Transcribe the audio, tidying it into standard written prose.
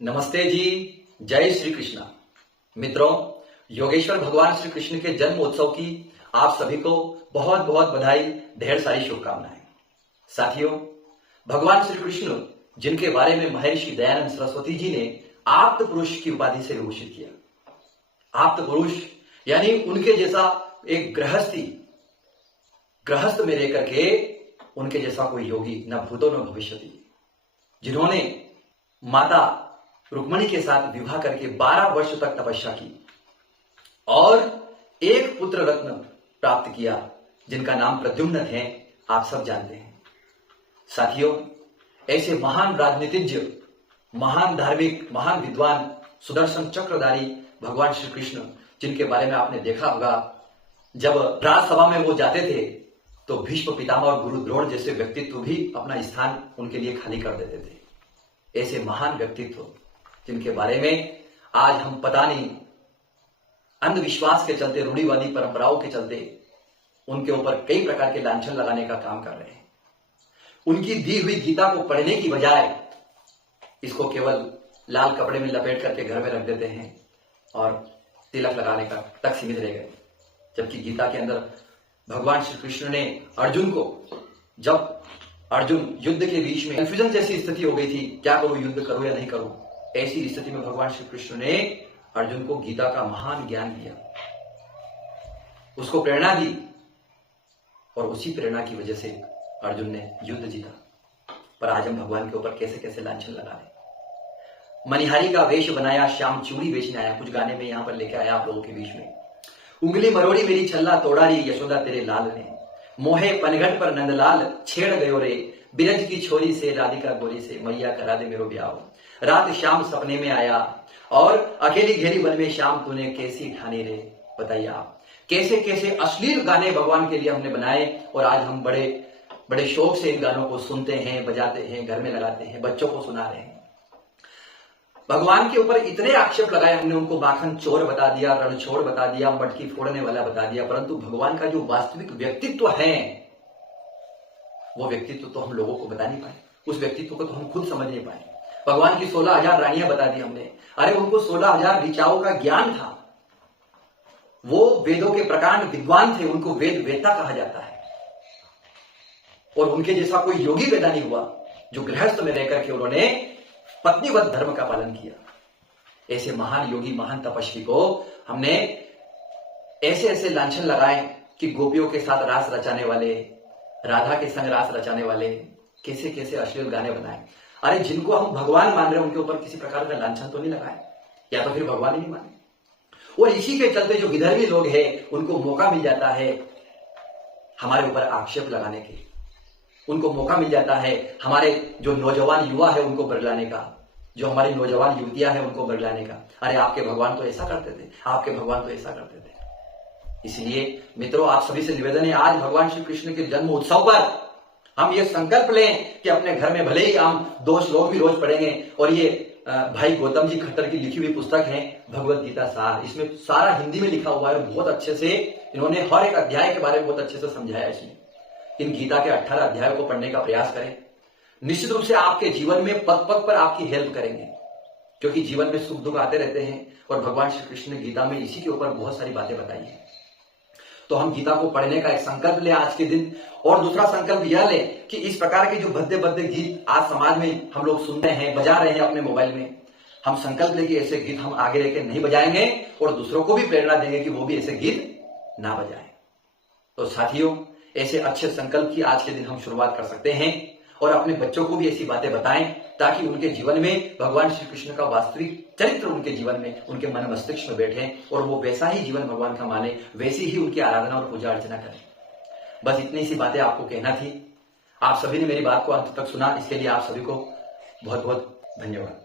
नमस्ते जी। जय श्री कृष्णा। मित्रों, योगेश्वर भगवान श्री कृष्ण के जन्म उत्सव की आप सभी को बहुत बहुत बधाई, ढेर सारी शुभकामनाएं। साथियों, भगवान श्री कृष्ण जिनके बारे में महर्षि दयानंद सरस्वती जी ने आप्त पुरुष की उपाधि से विभूषित किया। आप्त पुरुष यानी उनके जैसा एक गृहस्थ में रहकर के उनके जैसा कोई योगी न भूतो न भविष्यति, जिन्होंने माता रुक्मणी के साथ विवाह करके 12 वर्ष तक तपस्या की और एक पुत्र रत्न प्राप्त किया जिनका नाम प्रद्युम्न है। आप सब जानते हैं। साथियों, ऐसे महान राजनीतिज्ञ, महान धार्मिक, महान विद्वान, सुदर्शन चक्रधारी भगवान श्री कृष्ण, जिनके बारे में आपने देखा होगा, जब राजसभा में वो जाते थे तो भीष्म पितामह और गुरु द्रोण जैसे व्यक्तित्व भी अपना स्थान उनके लिए खाली कर देते थे। ऐसे महान व्यक्तित्व जिनके बारे में आज हम पता नहीं अंधविश्वास के चलते, रूढ़िवादी परंपराओं के चलते उनके ऊपर कई प्रकार के लांछन लगाने का काम कर रहे हैं। उनकी दी हुई गीता को पढ़ने की बजाय इसको केवल लाल कपड़े में लपेट करके घर में रख देते हैं और तिलक लगाने का तक सीमित रह गए। जबकि गीता के अंदर भगवान श्री कृष्ण ने अर्जुन को, जब अर्जुन युद्ध के बीच में कंफ्यूजन जैसी स्थिति हो गई थी, क्या करूं, युद्ध करूं या नहीं करूं, ऐसी स्थिति में भगवान श्री कृष्ण ने अर्जुन को गीता का महान ज्ञान दिया, उसको प्रेरणा दी और उसी प्रेरणा की वजह से अर्जुन ने युद्ध जीता। पर आज हम भगवान के ऊपर कैसे कैसे लांछन लगा रहे। मनिहारी का वेश बनाया, श्याम चूड़ी बेचने आया, कुछ गाने में यहां पर लेके आया आप लोगों के बीच में। उंगली मरोड़ी मेरी छल्ला तोड़ारी, यशोदा तेरे लाल ने, मोहे पनघट पर नंदलाल, छेड़ गयो रे बिरज की छोरी से, राधिका गोरी से, मैया करा दे मेरो ब्याह। रात शाम सपने में आया और अकेली घेरी वन में शाम, तूने कैसी ठानी रे। बताइए आप, कैसे कैसे अश्लील गाने भगवान के लिए हमने बनाए और आज हम बड़े बड़े शौक से इन गानों को सुनते हैं, बजाते हैं, घर में लगाते हैं, बच्चों को सुना रहे हैं। भगवान के ऊपर इतने आक्षेप लगाए हमने, उनको माखन चोर बता दिया, रणछोड़ बता दिया, मटकी फोड़ने वाला बता दिया, परंतु भगवान का जो वास्तविक व्यक्तित्व है वो व्यक्तित्व तो हम लोगों को बता नहीं पाए। उस व्यक्तित्व को तो हम खुद समझ नहीं पाए। भगवान की 16,000 रानियां बता दी हमने। अरे उनको 16,000 ऋचाओं का ज्ञान था, वो वेदों के प्रकांड विद्वान थे, उनको वेद वेत्ता कहा जाता है। और उनके जैसा कोई योगी पैदा नहीं हुआ जो गृहस्थ में रहकर के उन्होंने पत्नीवत धर्म का पालन किया। ऐसे महान योगी, महान तपस्वी को हमने ऐसे ऐसे लांछन लगाए कि गोपियों के साथ रास रचाने वाले, राधा के संग रास रचाने वाले, कैसे कैसे अश्लील गाने बनाए। अरे जिनको हम भगवान मान रहे हैं उनके ऊपर किसी प्रकार का लांछन तो नहीं लगाए, या तो फिर भगवान ही नहीं माने। और इसी के चलते जो विधर्मी लोग हैं उनको मौका मिल जाता है हमारे ऊपर आक्षेप लगाने के, उनको मौका मिल जाता है हमारे जो नौजवान युवा है उनको बरगलाने का, जो हमारी नौजवान युवतियां हैं उनको बरगलाने का। अरे आपके भगवान तो ऐसा करते थे, आपके भगवान तो ऐसा करते थे। इसलिए मित्रों, आप सभी से निवेदन है, आज भगवान श्री कृष्ण के जन्म उत्सव पर हम ये संकल्प लें कि अपने घर में भले ही हम 2 श्लोक भी रोज पढ़ेंगे। और ये भाई गौतम जी खट्टर की लिखी हुई पुस्तक है भगवत गीता सार, इसमें सारा हिंदी में लिखा हुआ है। बहुत अच्छे से इन्होंने हर एक अध्याय के बारे में बहुत अच्छे से समझाया। इसमें इन गीता के 18 अध्यायों को पढ़ने का प्रयास करें। निश्चित रूप से आपके जीवन में पग पग पर आपकी हेल्प करेंगे, क्योंकि जीवन में सुख दुख आते रहते हैं और भगवान श्री कृष्ण ने गीता में इसी के ऊपर बहुत सारी बातें बताई है। तो हम गीता को पढ़ने का एक संकल्प लें आज के दिन। और दूसरा संकल्प यह लें कि इस प्रकार के जो भद्दे भद्दे गीत आज समाज में हम लोग सुन रहे हैं, बजा रहे हैं अपने मोबाइल में, हम संकल्प लें कि ऐसे गीत हम आगे रहकर नहीं बजाएंगे और दूसरों को भी प्रेरणा देंगे कि वो भी ऐसे गीत ना बजाएं। तो साथियों, ऐसे अच्छे संकल्प की आज के दिन हम शुरुआत कर सकते हैं और अपने बच्चों को भी ऐसी बातें बताएं ताकि उनके जीवन में भगवान श्री कृष्ण का वास्तविक चरित्र उनके जीवन में, उनके मन मस्तिष्क में बैठे और वो वैसा ही जीवन भगवान का माने, वैसी ही उनकी आराधना और पूजा अर्चना करें। बस इतनी सी बातें आपको कहना थी। आप सभी ने मेरी बात को अंत तक सुना, इसके लिए आप सभी को बहुत बहुत धन्यवाद।